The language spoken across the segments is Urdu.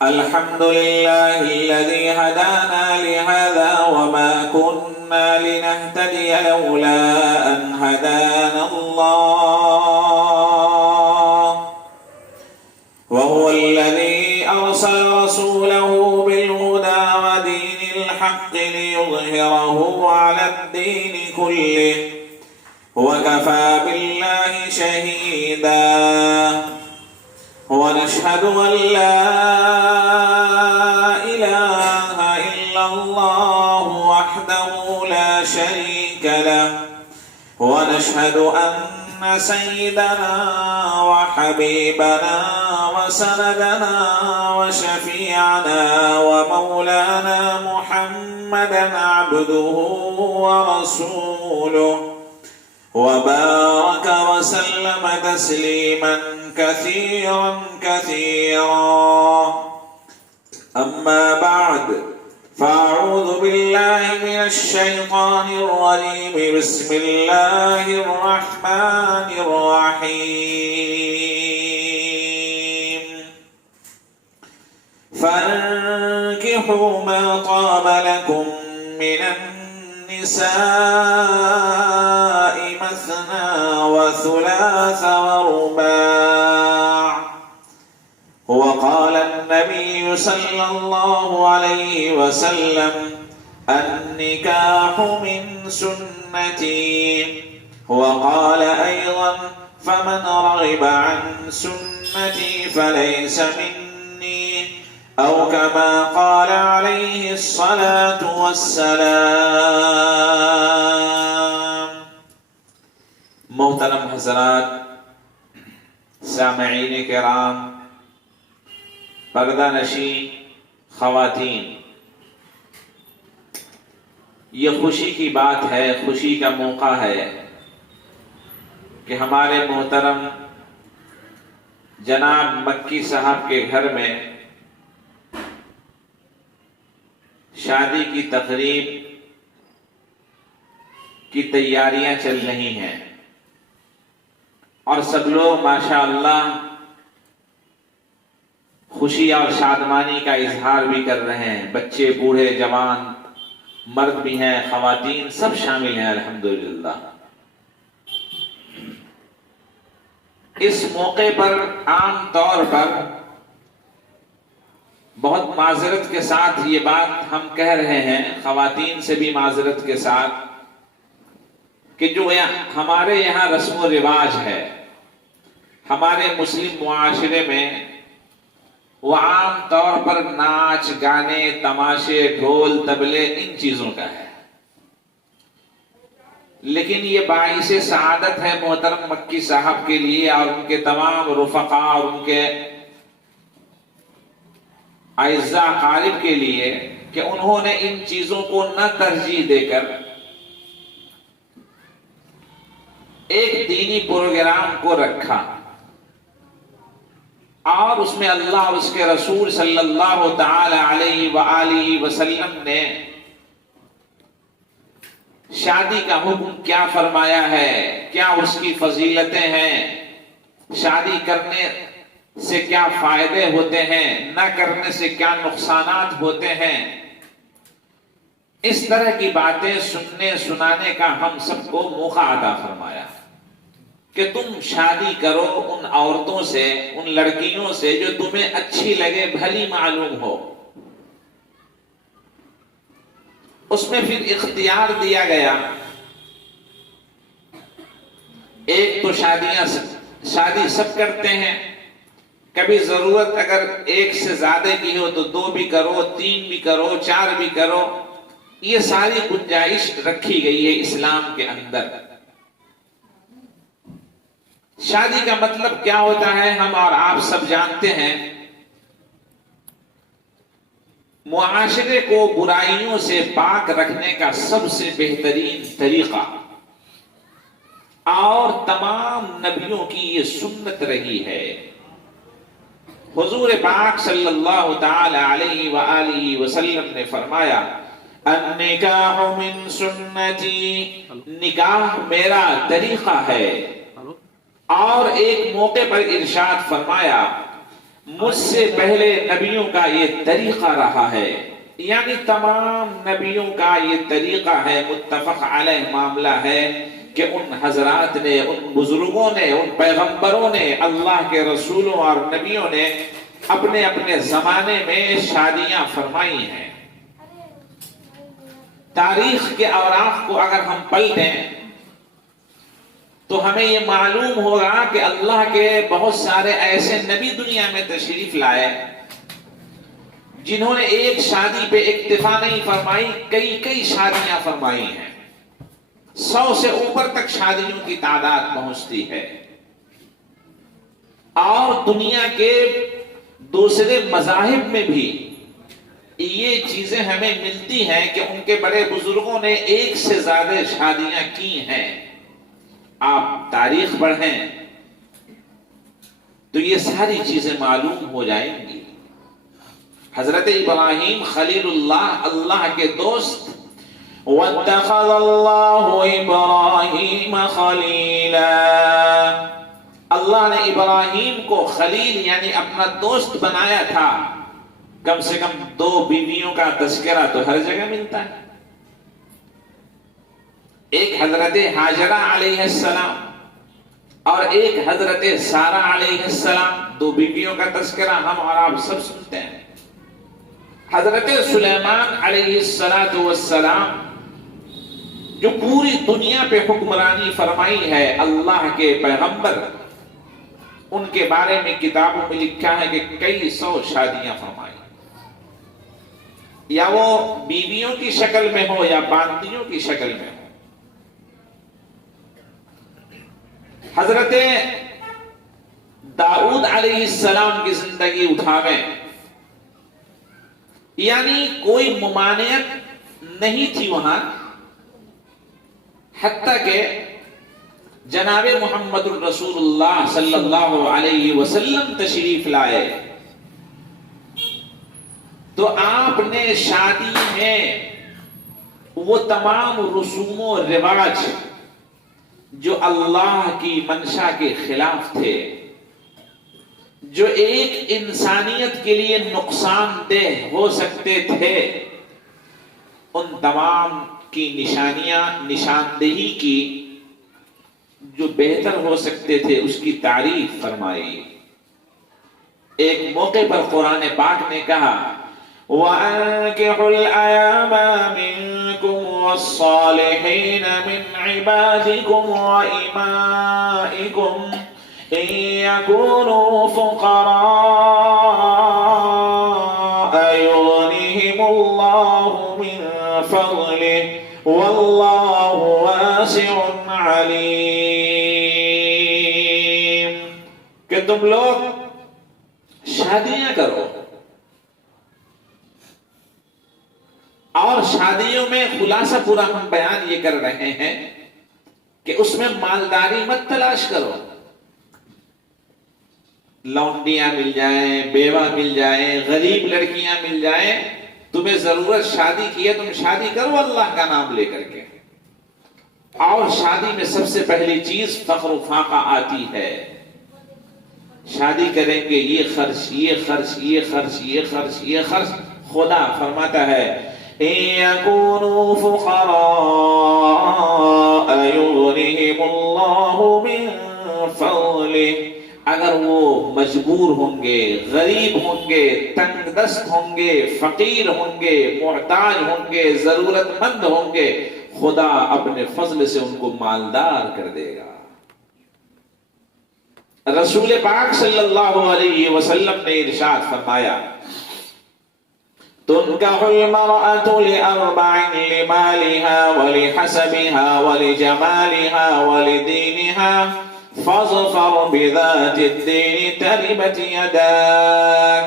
الحمد لله الذي هدانا لهذا وما كنا لنهتدي لولا أن هدانا الله وهو الذي أرسل رسوله بالهدى ودين الحق ليظهره على الدين كله وكفى بالله شهيدا ونشهد أن لا إله إلا الله وحده لا شريك له ونشهد أن سيدنا وحبيبنا وسندنا وشفيعنا ومولانا محمدا عبده ورسوله وبارك وسلم تسليما كثيرا كثيرا. أما بعد فأعوذ بالله من الشيطان الرجيم. بسم الله الرحمن الرحيم. فانكحوا ما طاب لكم من النساء مثنى وثلاث ورباع. وقال النبي صلى الله عليه وسلم النكاح من سنتي. وقال أيضا فمن رغب عن سنتي فليس مني أو كما قال عليه الصلاة والسلام. محترم حضرات، سامعین کرام، پردہ نشین خواتین، یہ خوشی کی بات ہے، خوشی کا موقع ہے کہ ہمارے محترم جناب مکی صاحب کے گھر میں شادی کی تقریب کی تیاریاں چل رہی ہیں اور سب لوگ ماشاءاللہ خوشی اور شادمانی کا اظہار بھی کر رہے ہیں. بچے، بوڑھے، جوان، مرد بھی ہیں، خواتین سب شامل ہیں الحمدللہ. اس موقع پر عام طور پر بہت معذرت کے ساتھ یہ بات ہم کہہ رہے ہیں، خواتین سے بھی معذرت کے ساتھ، کہ جو ہمارے یہاں رسم و رواج ہے ہمارے مسلم معاشرے میں، وہ عام طور پر ناچ گانے، تماشے، ڈھول تبلے، ان چیزوں کا ہے. لیکن یہ باعث سعادت ہے محترم مکی صاحب کے لیے اور ان کے تمام رفقا اور ان کے اعزاء قارب کے لیے کہ انہوں نے ان چیزوں کو نہ ترجیح دے کر ایک دینی پروگرام کو رکھا اور اس میں اللہ اور اس کے رسول صلی اللہ تعالی علیہ وآلہ وسلم نے شادی کا حکم کیا فرمایا ہے، کیا اس کی فضیلتیں ہیں، شادی کرنے سے کیا فائدے ہوتے ہیں، نہ کرنے سے کیا نقصانات ہوتے ہیں. اس طرح کی باتیں سننے سنانے کا ہم سب کو موقع عطا فرمایا کہ تم شادی کرو ان عورتوں سے، ان لڑکیوں سے جو تمہیں اچھی لگے، بھلی معلوم ہو. اس میں پھر اختیار دیا گیا. ایک تو شادی سب کرتے ہیں، کبھی ضرورت اگر ایک سے زیادہ کی ہو تو 2 بھی کرو، 3 بھی کرو، 4 بھی کرو. یہ ساری گنجائش رکھی گئی ہے اسلام کے اندر. شادی کا مطلب کیا ہوتا ہے ہم اور آپ سب جانتے ہیں. معاشرے کو برائیوں سے پاک رکھنے کا سب سے بہترین طریقہ اور تمام نبیوں کی یہ سنت رہی ہے. حضور پاک صلی اللہ تعالی علیہ وآلہ وسلم نے فرمایا النکاح من سنتی، نکاح میرا طریقہ ہے. اور ایک موقع پر ارشاد فرمایا مجھ سے پہلے نبیوں کا یہ طریقہ رہا ہے، یعنی تمام نبیوں کا یہ طریقہ ہے، متفق علیہ معاملہ ہے کہ ان حضرات نے، ان بزرگوں نے، ان پیغمبروں نے، اللہ کے رسولوں اور نبیوں نے اپنے اپنے زمانے میں شادیاں فرمائی ہیں۔ تاریخ کے اوراق کو اگر ہم پلٹیں تو ہمیں یہ معلوم ہوگا کہ اللہ کے بہت سارے ایسے نبی دنیا میں تشریف لائے جنہوں نے ایک شادی پہ اکتفا نہیں فرمائی، کئی کئی شادیاں فرمائی ہیں، 100 سے اوپر تک شادیوں کی تعداد پہنچتی ہے۔ اور دنیا کے دوسرے مذاہب میں بھی یہ چیزیں ہمیں ملتی ہیں کہ ان کے بڑے بزرگوں نے ایک سے زیادہ شادیاں کی ہیں۔ آپ تاریخ پڑھیں تو یہ ساری چیزیں معلوم ہو جائیں گی۔ حضرت ابراہیم خلیل اللہ، اللہ کے دوست، وَاتَّخَذَ اللَّهُ إِبْرَاهِيمَ خَلِيلًا، اللہ نے ابراہیم کو خلیل یعنی اپنا دوست بنایا تھا۔ کم سے کم 2 بیویوں کا تذکرہ تو ہر جگہ ملتا ہے، ایک حضرت ہاجرہ علیہ السلام اور ایک حضرت سارہ علیہ السلام، 2 بیویوں کا تذکرہ ہم اور آپ سب سنتے ہیں۔ حضرت سلیمان علیہ السلام جو پوری دنیا پہ حکمرانی فرمائی ہے، اللہ کے پیغمبر، ان کے بارے میں کتابوں میں لکھا ہے کہ کئی 100 شادیاں فرمائی، یا وہ بیویوں کی شکل میں ہو یا باندیوں کی شکل میں ہو۔ حضرت داؤد علیہ السلام کی زندگی اٹھاویں، یعنی کوئی ممانعت نہیں تھی وہاں، حتیٰ کہ جناب محمد الرسول اللہ صلی اللہ علیہ وسلم تشریف لائے تو آپ نے شادی میں وہ تمام رسوم و رواج جو اللہ کی منشا کے خلاف تھے، جو ایک انسانیت کے لیے نقصان دہ ہو سکتے تھے، ان تمام کی نشاندہی کی، جو بہتر ہو سکتے تھے اس کی تعریف فرمائی۔ ایک موقع پر قرآن پاک نے کہا وَأَنكِحُوا الْأَيَامَ مِنكُمْ وَالصَّالِحِينَ مِنْ عِبَادِكُمْ وَإِمَائِكُمْ إِنْ يَكُونُوا فُقَرَاءَ يُغْنِهِمُ اللَّهُ مِنْ فَضْلِهِ وَاللَّهُ وَاسِعٌ عَلِيمٌ، کہ تم لوگ شادیاں کرو، اور شادیوں میں خلاصہ پورا ہم بیان یہ کر رہے ہیں کہ اس میں مالداری مت تلاش کرو، لونڈیاں مل جائیں، بیوہ مل جائیں، غریب لڑکیاں مل جائیں، تمہیں ضرورت شادی کی ہے تم شادی کرو اللہ کا نام لے کر کے۔ اور شادی میں سب سے پہلی چیز فخر و فاقہ آتی ہے۔ شادی کریں گے یہ خرچ، یہ خرچ، یہ خرچ، یہ خرچ، یہ خرچ، خدا فرماتا ہے إِن يَكُونُوا فُقَرَاءَ يُغْنِهِمُ اللَّهُ مِن فَضْلِهِ، اگر وہ مجبور ہوں گے، غریب ہوں گے، تنگ دست ہوں گے، فقیر ہوں گے، محتاج ہوں گے، ضرورت مند ہوں گے، خدا اپنے فضل سے ان کو مالدار کر دے گا۔ رسول پاک صلی اللہ علیہ وسلم نے ارشاد فرمایا تنكح المرأة لأربع لمالها ولحسبها ولجمالها ولدينها فاظفر بذات الدين تربت يداك،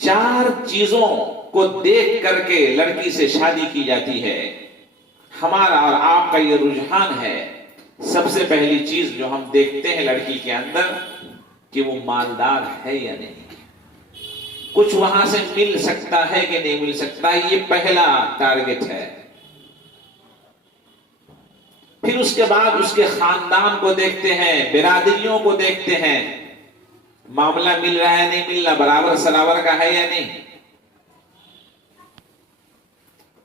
4 چیزوں کو دیکھ کر کے لڑکی سے شادی کی جاتی ہے۔ ہمارا اور آپ کا یہ رجحان ہے، سب سے پہلی چیز جو ہم دیکھتے ہیں لڑکی کے اندر کہ وہ مالدار ہے یا نہیں، کچھ وہاں سے مل سکتا ہے کہ نہیں مل سکتا، یہ پہلا ٹارگٹ ہے۔ پھر اس کے بعد اس کے خاندان کو دیکھتے ہیں، برادریوں کو دیکھتے ہیں، معاملہ مل رہا ہے نہیں مل رہا، برابر سرابر کا ہے یا نہیں.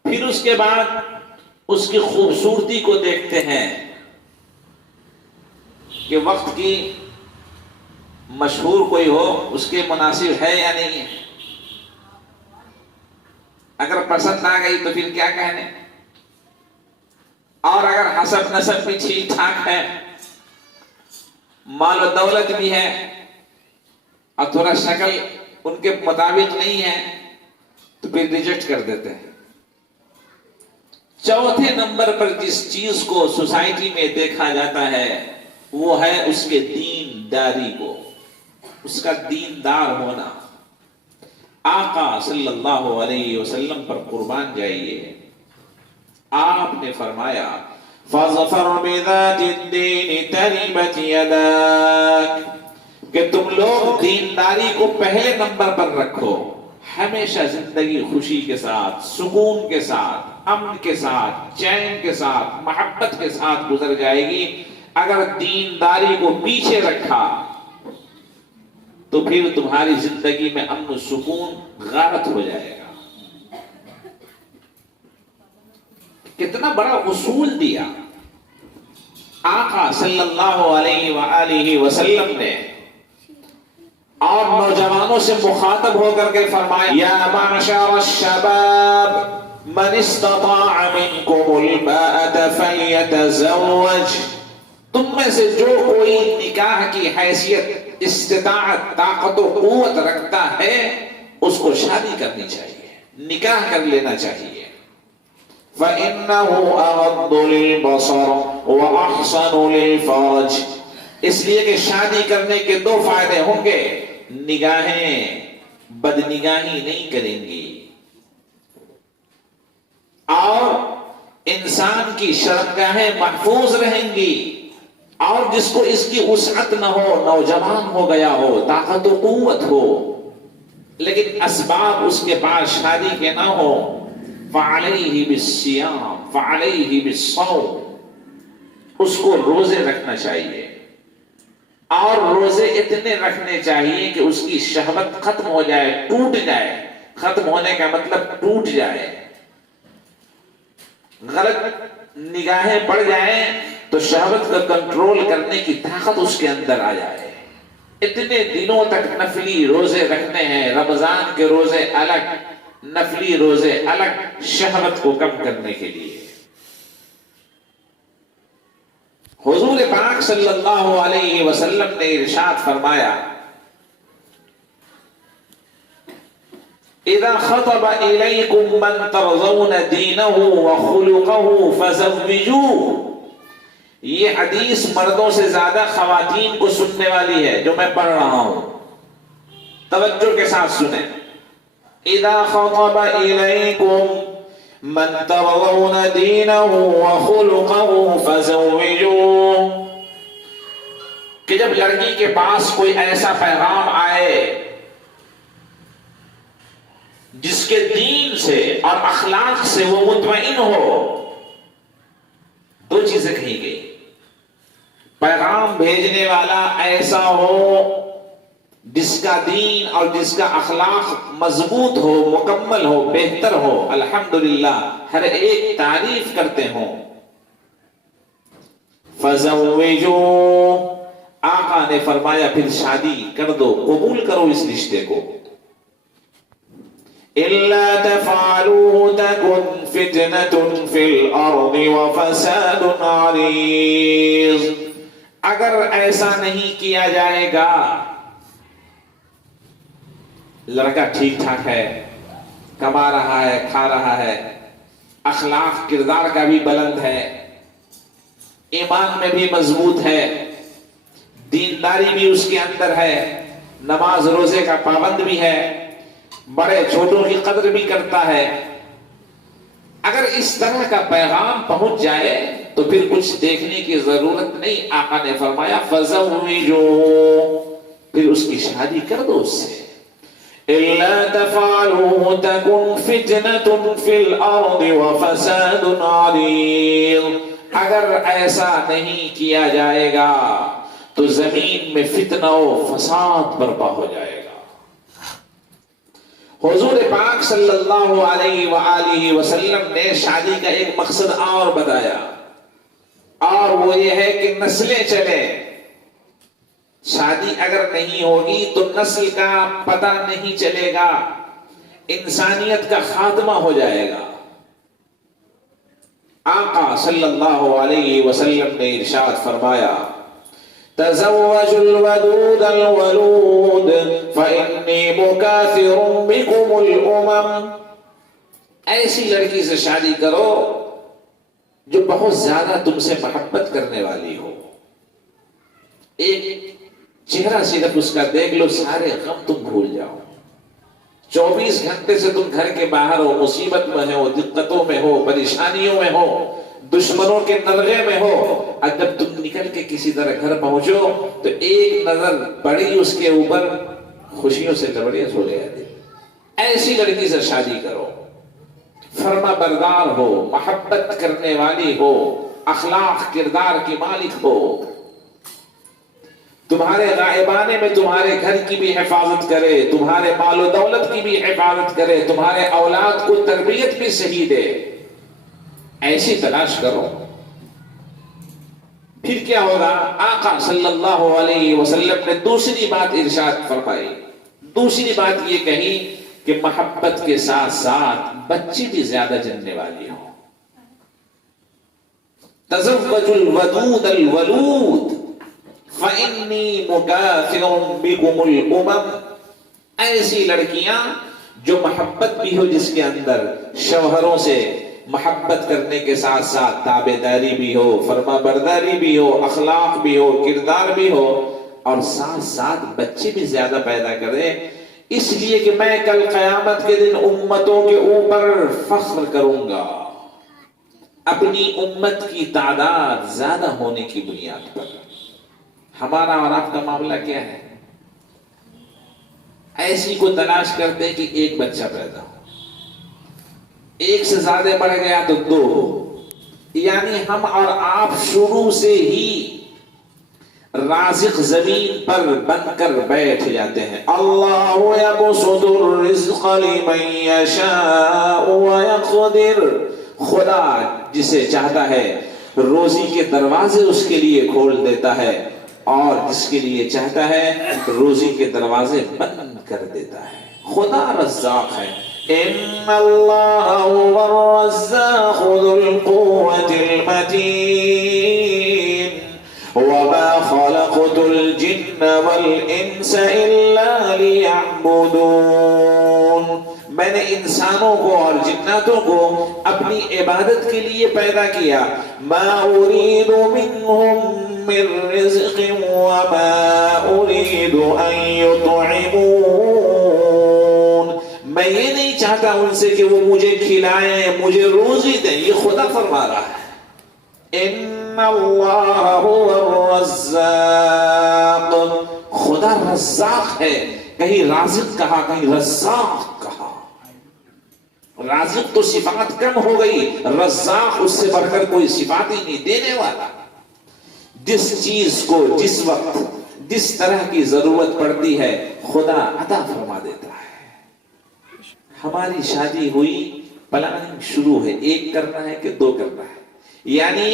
پھر اس کے بعد اس کی خوبصورتی کو دیکھتے ہیں کہ وقت کی مشہور کوئی ہو اس کے مناسب ہے یا نہیں ہے. اگر پسند آ گئی تو پھر کیا کہنے، اور اگر حسب نسب بھی ٹھیک ٹھاک ہے، مال و دولت بھی ہے، اور تھوڑا شکل ان کے مطابق نہیں ہے تو پھر ریجیکٹ کر دیتے ہیں. چوتھے نمبر پر جس چیز کو سوسائٹی میں دیکھا جاتا ہے وہ ہے اس کے دین داری کو، اس کا دیندار ہونا. آقا صلی اللہ علیہ وسلم پر قربان جائیے، آپ نے فرمایا فَاظْفَرْ بِذَاتِ الدِّينِ تَرِبَتْ يَدَاكَ، کہ تم لوگ دینداری کو پہلے نمبر پر رکھو. ہمیشہ زندگی خوشی کے ساتھ، سکون کے ساتھ، امن کے ساتھ، چین کے ساتھ، محبت کے ساتھ گزر جائے گی. اگر دینداری کو پیچھے رکھا تو پھر تمہاری زندگی میں امن و سکون غارت ہو جائے گا. کتنا بڑا اصول دیا آقا صلی اللہ علیہ وآلہ وسلم نے، اور نوجوانوں سے مخاطب ہو کر کے فرمایا یا معشر الشباب من استطاع منکم الباءة فلیتزوج، تم میں سے جو کوئی نکاح کی حیثیت، استطاعت، طاقت و قوت رکھتا ہے اس کو شادی کرنی چاہیے، نکاح کر لینا چاہیے. فَإِنَّهُ أَغَضُّ لِلْبَصَرِ وَأَحْسَنُ لِلْفَرْجِ، اس لیے کہ شادی کرنے کے دو فائدے ہوں گے. نگاہیں بدنگاہی نہیں کریں گی، اور انسان کی شرمگاہیں محفوظ رہیں گی. اور جس کو اس کی وسعت نہ ہو، نوجوان ہو گیا ہو، طاقت و قوت ہو، لیکن اسباب اس کے پاس شادی کے نہ ہو، فَعَلَيْهِ بِالصِّيَامِ فَعَلَيْهِ بِالصَّوْمِ، اس کو روزے رکھنا چاہیے. اور روزے اتنے رکھنے چاہیے کہ اس کی شہوت ختم ہو جائے، ٹوٹ جائے. ختم ہونے کا مطلب ٹوٹ جائے، غلط نگاہیں پڑ جائیں تو شہوت کا کنٹرول کرنے کی طاقت اس کے اندر آ جائے. اتنے دنوں تک نفلی روزے رکھنے ہیں، رمضان کے روزے الگ، نفلی روزے الگ، شہوت کو کم کرنے کے لیے. حضور پاک صلی اللہ علیہ وسلم نے ارشاد فرمایا اذا خطب الیکم من ترضون دینہ وخلقہ فزوجوہ. یہ حدیث مردوں سے زیادہ خواتین کو سننے والی ہے جو میں پڑھ رہا ہوں، توجہ کے ساتھ سنیں. اذا خطب الیکم من ترضون دینہ وخلقہ فزوجوہ، کہ جب لڑکی کے پاس کوئی ایسا پیغام آئے جس کے دین سے اور اخلاق سے وہ مطمئن ہو. دو چیزیں کہی گئی، پیغام بھیجنے والا ایسا ہو جس کا دین اور جس کا اخلاق مضبوط ہو، مکمل ہو، بہتر ہو، الحمدللہ ہر ایک تعریف کرتے ہوں. فزوجوہ، آقا نے فرمایا پھر شادی کر دو، قبول کرو اس رشتے کو. إِلَّا تَفْعَلُوهُ تَكُنْ فِتْنَةٌ فِي الْأَرْضِ وَفَسَادٌ عَرِيضٌ. اگر ایسا نہیں کیا جائے گا، لڑکا ٹھیک ٹھاک ہے، کما رہا ہے، کھا رہا ہے، اخلاق کردار کا بھی بلند ہے، ایمان میں بھی مضبوط ہے، دینداری بھی اس کے اندر ہے، نماز روزے کا پابند بھی ہے، بڑے چھوٹوں کی قدر بھی کرتا ہے. اگر اس طرح کا پیغام پہنچ جائے تو پھر کچھ دیکھنے کی ضرورت نہیں. آقا نے فرمایا فزوجوہ، پھر اس کی شادی کر دو اس سے. إِلَّا تَفْعَلُوهُ تَكُنْ فِتْنَةٌ فِي الْأَرْضِ وَفَسَادٌ عَرِيضٌ. اگر ایسا نہیں کیا جائے گا تو زمین میں فتنہ و فساد برپا ہو جائے گا۔ حضور پاک صلی اللہ علیہ وآلہ وسلم نے شادی کا ایک مقصد اور بتایا، اور وہ یہ ہے کہ نسلیں چلے۔ شادی اگر نہیں ہوگی تو نسل کا پتہ نہیں چلے گا، انسانیت کا خاتمہ ہو جائے گا۔ آقا صلی اللہ علیہ وسلم نے ارشاد فرمایا، تزوجوا الودود الولود فإنی مکاثر بکم الامم۔ ایسی لڑکی سے شادی کرو جو بہت زیادہ تم سے محبت کرنے والی ہو۔ ایک چہرہ صرف اس کا دیکھ لو، سارے غم تم بھول جاؤ۔ 24 گھنٹے سے تم گھر کے باہر ہو، مصیبت میں ہو، دقتوں میں ہو، پریشانیوں میں ہو، دشمنوں کے نرغے میں ہو، اور جب تم نکل کے کسی طرح گھر پہنچو تو ایک نظر پڑی اس کے اوپر، خوشیوں سے لبریز ہو گیا دل۔ ایسی لڑکی سے شادی کرو، فرما بردار ہو، محبت کرنے والی ہو، اخلاق کردار کی مالک ہو، تمہارے غائبانے میں تمہارے گھر کی بھی حفاظت کرے، تمہارے مال و دولت کی بھی حفاظت کرے، تمہارے اولاد کو تربیت بھی صحیح دے، ایسی تلاش کرو۔ پھر کیا ہوگا؟ آقا صلی اللہ علیہ وسلم نے دوسری بات ارشاد فرمائی، دوسری بات یہ کہی کہ محبت کے ساتھ ساتھ بچی بھی زیادہ جننے والی ہو۔ تزوجوا الودود الولود فإنی مکاثر بکم الامم۔ ایسی لڑکیاں جو محبت بھی ہو، جس کے اندر شوہروں سے محبت کرنے کے ساتھ ساتھ تابعداری بھی ہو، فرما برداری بھی ہو، اخلاق بھی ہو، کردار بھی ہو، اور ساتھ ساتھ بچے بھی زیادہ پیدا کرے، اس لیے کہ میں کل قیامت کے دن امتوں کے اوپر فخر کروں گا اپنی امت کی تعداد زیادہ ہونے کی بنیاد پر۔ ہمارا اور آپ کا معاملہ کیا ہے؟ ایسی کو تلاش کرتے کہ ایک بچہ پیدا ہو، ایک سے زیادہ بڑھ گیا تو 2 ہو، یعنی ہم اور آپ شروع سے ہی رازق زمین پر بن کر بیٹھ جاتے ہیں۔ اللہ یبسط الرزق لمن یشاء ویقدر، خدا جسے چاہتا ہے روزی کے دروازے اس کے لیے کھول دیتا ہے، اور جس کے لیے چاہتا ہے روزی کے دروازے بند کر دیتا ہے۔ خدا رزاق ہے۔ ان اللہ هو الرزاق ذو القوة المتین وما خلقت الجن والانس الا لیعبدون۔ میں نے انسانوں کو اور جناتوں کو اپنی عبادت کے لیے پیدا کیا۔ ما اريد منهم من رزق وما اريد ان يطعمون۔ میں یہ نہیں چاہتا ان سے کہ وہ مجھے کھلائیں، مجھے روزی دیں، یہ خدا فرما رہا ہے۔ ان اللہ هو الرزاق، خدا رزاق ہے۔ کہیں رازق کہا، کہیں رزاق کہا۔ رازق تو صفات کم ہو گئی، رزاق اس سے بڑھ کر کوئی صفات ہی نہیں، دینے والا۔ جس چیز کو جس وقت جس طرح کی ضرورت پڑتی ہے خدا عطا فرما دیتا ہے۔ ہماری شادی ہوئی، پلاننگ شروع ہے، 1 کرنا ہے کہ 2 کرنا ہے، یعنی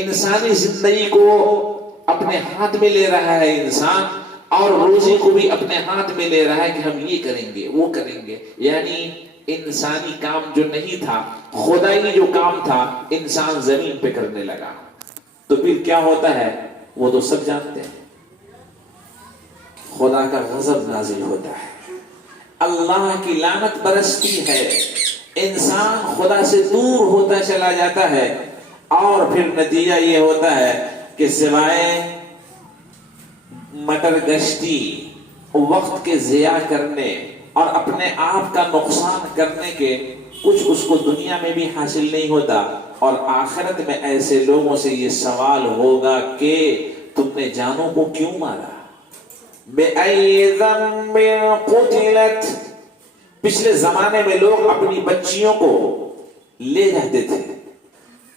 انسانی زندگی کو اپنے ہاتھ میں لے رہا ہے انسان، اور روزی کو بھی اپنے ہاتھ میں لے رہا ہے کہ ہم یہ کریں گے وہ کریں گے، یعنی انسانی کام جو نہیں تھا، خدائی جو کام تھا، انسان زمین پہ کرنے لگا۔ تو پھر کیا ہوتا ہے وہ تو سب جانتے ہیں، خدا کا غضب نازل ہوتا ہے، اللہ کی لعنت برستی ہے، انسان خدا سے دور ہوتا چلا جاتا ہے، اور پھر نتیجہ یہ ہوتا ہے کہ سوائے مٹر گشتی، وقت کے ضیاع کرنے اور اپنے آپ کا نقصان کرنے کے کچھ اس کو دنیا میں بھی حاصل نہیں ہوتا، اور آخرت میں ایسے لوگوں سے یہ سوال ہوگا کہ تم نے جانوں کو کیوں مارا؟ بِأَيِّ ذَنبٍ قُتِلَتْ۔ پچھلے زمانے میں لوگ اپنی بچیوں کو لے جاتے تھے،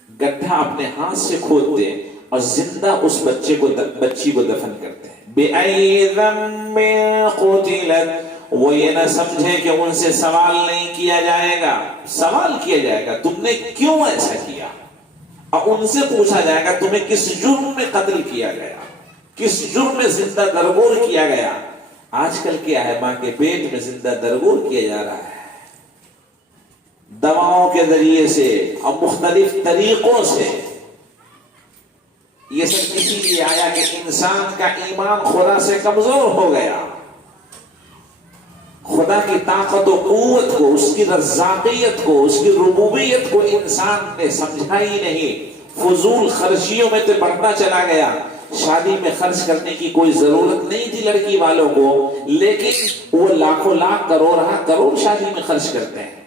گڈھا اپنے ہاتھ سے کھودتے، اور زندہ اس بچی کو دفن کرتے ہیں. بِأَيِّ ذَنبٍ قُتِلَتْ، وہ یہ نہ سمجھے کہ ان سے سوال نہیں کیا جائے گا. سوال کیا جائے گا تم نے کیوں ایسا کیا، اور ان سے پوچھا جائے گا تمہیں کس جرم میں قتل کیا گیا، کس جرم میں زندہ درگور کیا گیا. آج کل کیا ہے، ماں کے پیٹ میں زندہ درگور کیا جا رہا ہے دواؤں کے ذریعے سے اور مختلف طریقوں سے. یہ سب اسی لیے آیا کہ انسان کا ایمان خدا سے کمزور ہو گیا. خدا کی طاقت و قوت کو، اس کی رزاقیت کو، اس کی ربوبیت کو انسان نے سمجھا ہی نہیں. فضول خرچیوں میں تو بڑھتا چلا گیا. شادی میں خرچ کرنے کی کوئی ضرورت نہیں تھی لڑکی والوں کو، لیکن وہ لاکھوں لاکھ کروڑ شادی میں خرچ کرتے ہیں.